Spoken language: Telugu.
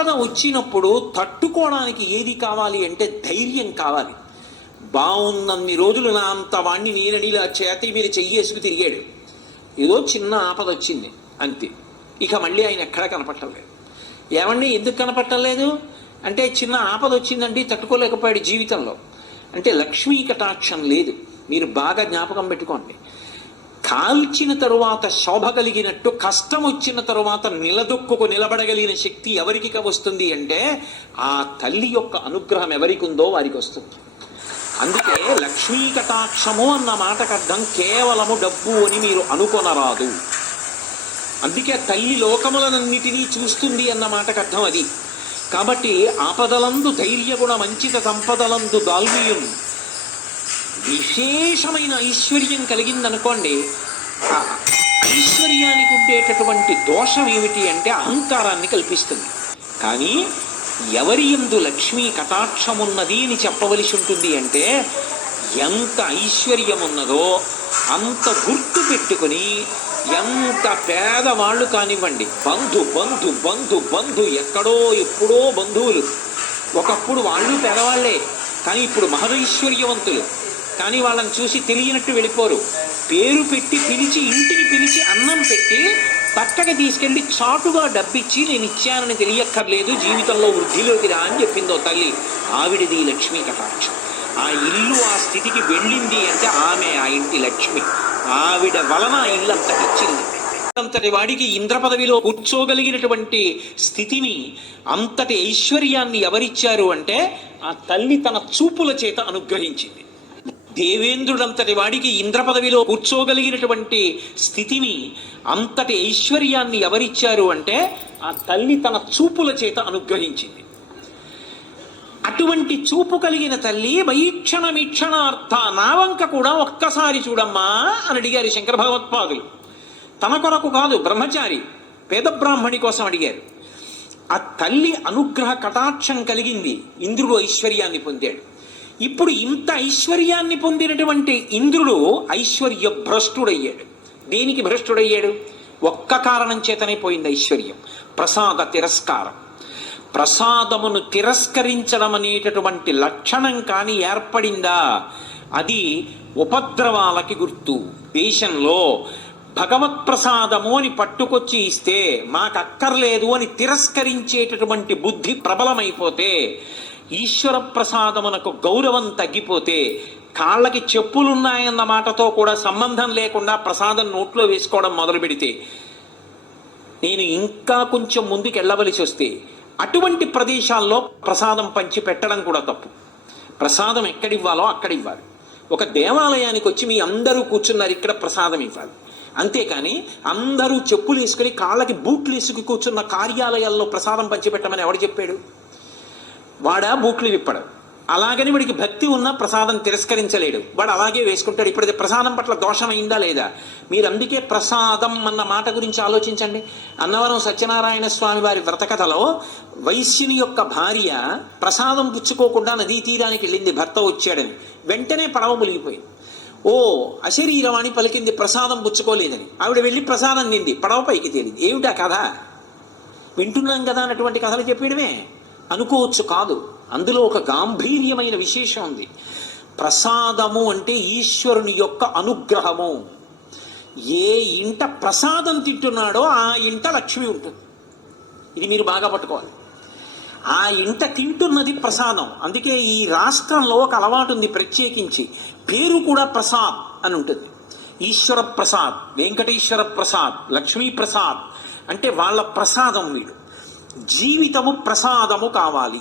ఆపద వచ్చినప్పుడు తట్టుకోవడానికి ఏది కావాలి అంటే ధైర్యం కావాలి. బాగున్నన్ని రోజులు నా అంత వాణ్ణి నేనని ఇలా చేతి మీద చెయ్యేసుకు తిరిగాడు. ఏదో చిన్న ఆపద వచ్చింది అంతే. ఇక మళ్ళీ ఆయన ఎక్కడా కనపట్టలేదు. ఏమండి ఎందుకు కనపట్టలేదు? అంటే చిన్న ఆపద వచ్చిందండి తట్టుకోలేకపోయాడు జీవితంలో. అంటే లక్ష్మీ కటాక్షం లేదు. మీరు బాగా జ్ఞాపకం పెట్టుకోండి. కాల్చిన తరువాత శోభ కలిగినట్టు కష్టం వచ్చిన తరువాత నిలదొక్కుకు నిలబడగలిగిన శక్తి ఎవరికి వస్తుంది అంటే ఆ తల్లి యొక్క అనుగ్రహం ఎవరికి ఉందో వారికి వస్తుంది అందుకే లక్ష్మీ కటాక్షము అన్న మాటకు అర్థం కేవలము డబ్బు అని మీరు అనుకొనరాదు. అందుకే తల్లి లోకములనన్నిటినీ చూస్తుంది అన్న మాటకు అర్థం అది. కాబట్టి ఆపదలందు ధైర్యగుణ మంచిత సంపదలందు దాల్మీయం విశేషమైన ఐశ్వర్యం కలిగిందనుకోండి ఐశ్వర్యానికి ఉండేటటువంటి దోషం ఏమిటి అంటే అహంకారాన్ని కల్పిస్తుంది. కానీ ఎవరి ఎందు లక్ష్మీ కటాక్షమున్నది అని చెప్పవలసి ఉంటుంది అంటే ఎంత ఐశ్వర్యం ఉన్నదో అంత గుర్తు పెట్టుకుని ఎంత పేదవాళ్ళు కానివ్వండి బంధు బంధు బంధు బంధు ఎక్కడో ఎప్పుడో బంధువులు. ఒకప్పుడు వాళ్ళు పేదవాళ్ళే కానీ ఇప్పుడు మహదైశ్వర్యవంతులు కానీ వాళ్ళని చూసి తెలియనట్టు వెళ్ళిపోరు. పేరు పెట్టి పిలిచి ఇంటికి పిలిచి అన్నం పెట్టి పక్కకి తీసుకెళ్ళి చాటుగా డబ్బిచ్చి నేను ఇచ్చానని తెలియక్కర్లేదు జీవితంలో వృద్ధిలోకి రా అని చెప్పిందో తల్లి. ఆవిడది లక్ష్మీ కటాక్షం. ఆ ఇల్లు ఆ స్థితికి వెళ్ళింది అంటే ఆమె ఆ ఇంటి లక్ష్మి. ఆవిడ వలన ఆ ఇల్లు ఇచ్చింది. అంతటి వాడికి ఇంద్ర పదవిలో కూర్చోగలిగినటువంటి స్థితిని అంతటి ఐశ్వర్యాన్ని ఎవరిచ్చారు అంటే ఆ తల్లి తన చూపుల చేత అనుగ్రహించింది. దేవేంద్రుడంతటి వాడికి ఇంద్ర పదవిలో కూర్చోగలిగినటువంటి స్థితిని అంతటి ఐశ్వర్యాన్ని ఎవరిచ్చారు అంటే ఆ తల్లి తన చూపుల చేత అనుగ్రహించింది. అటువంటి చూపు కలిగిన తల్లి వైక్షణ నావంక కూడా ఒక్కసారి చూడమ్మా అని అడిగారు శంకర భగవత్పాదులు. తన కొరకు కాదు బ్రహ్మచారి పేద బ్రాహ్మణి కోసం అడిగారు. ఆ తల్లి అనుగ్రహ కటాక్షం కలిగింది ఇంద్రుడు ఐశ్వర్యాన్ని పొందాడు. ఇప్పుడు ఇంత ఐశ్వర్యాన్ని పొందినటువంటి ఇంద్రుడు ఐశ్వర్య భ్రష్టుడయ్యాడు దేనికి భ్రష్టుడయ్యాడు? ఒక్క కారణం చేతనే పోయింది ఐశ్వర్యం. ప్రసాద తిరస్కారం. ప్రసాదమును తిరస్కరించడం అనేటటువంటి లక్షణం కానీ ఏర్పడిందా? అది ఉపద్రవాలకి గుర్తు. దేశంలో భగవత్ ప్రసాదము అని పట్టుకొచ్చి ఇస్తే మాకు అక్కర్లేదు అని తిరస్కరించేటటువంటి బుద్ధి ప్రబలమైపోతే ఈశ్వర ప్రసాదమునకు గౌరవం తగ్గిపోతే కాళ్ళకి చెప్పులున్నాయన్న మాటతో కూడా సంబంధం లేకుండా ప్రసాదం నోట్లో వేసుకోవడం మొదలు పెడితే నేను ఇంకా కొంచెం ముందుకు వెళ్ళవలసి వస్తే అటువంటి ప్రదేశాల్లో ప్రసాదం పంచి పెట్టడం కూడా తప్పు. ప్రసాదం ఎక్కడివ్వాలో అక్కడ ఇవ్వాలి ఒక దేవాలయానికి వచ్చి మీ అందరూ కూర్చున్నారు ఇక్కడ ప్రసాదం ఇవ్వాలి. అంతేకాని అందరూ చెప్పులు వేసుకుని కాళ్ళకి బూట్లు వేసుకు కూర్చున్న కార్యాలయాల్లో ప్రసాదం పంచిపెట్టమని ఎవడు చెప్పాడు? వాడా బూట్లు విప్పడు. అలాగని వాడికి భక్తి ఉన్న ప్రసాదం తిరస్కరించలేడు. వాడు అలాగే వేసుకుంటాడు. ఇప్పుడు ప్రసాదం పట్ల దోషమైందా లేదా? మీరు అందుకే ప్రసాదం అన్న మాట గురించి ఆలోచించండి. అన్నవరం సత్యనారాయణ స్వామి వారి వ్రతకథలో వైశ్యుని యొక్క భార్య ప్రసాదం పుచ్చుకోకుండా నదీ తీరానికి వెళ్ళింది. భర్త వచ్చాడని. వెంటనే పడవ మునిగిపోయింది. ఓ అశరీరవాణి పలికింది. ప్రసాదం పుచ్చుకోలేదని. ఆవిడ వెళ్ళి ప్రసాదం నింది. పడవ పైకి తేలింది. ఏమిటా కథ? వింటున్నాం కదా అన్నటువంటి కథలు చెప్పడమే అనుకోవచ్చు కాదు. అందులో ఒక గాంభీర్యమైన విశేషం ఉంది. ప్రసాదము అంటే ఈశ్వరుని యొక్క అనుగ్రహము. ఏ ఇంట ప్రసాదం తింటున్నాడో ఆ ఇంట లక్ష్మి ఉంటుంది. ఇది మీరు బాగా పట్టుకోవాలి. ఆ ఇంట తింటున్నది ప్రసాదం. అందుకే ఈ రాష్ట్రంలో ఒక అలవాటు ఉంది ప్రత్యేకించి. పేరు కూడా ప్రసాద్ అని ఉంటుంది. ఈశ్వర ప్రసాద్ వెంకటేశ్వర ప్రసాద్ లక్ష్మీ ప్రసాద్. అంటే వాళ్ళ ప్రసాదం వీడు. జీవితము ప్రసాదము కావాలి.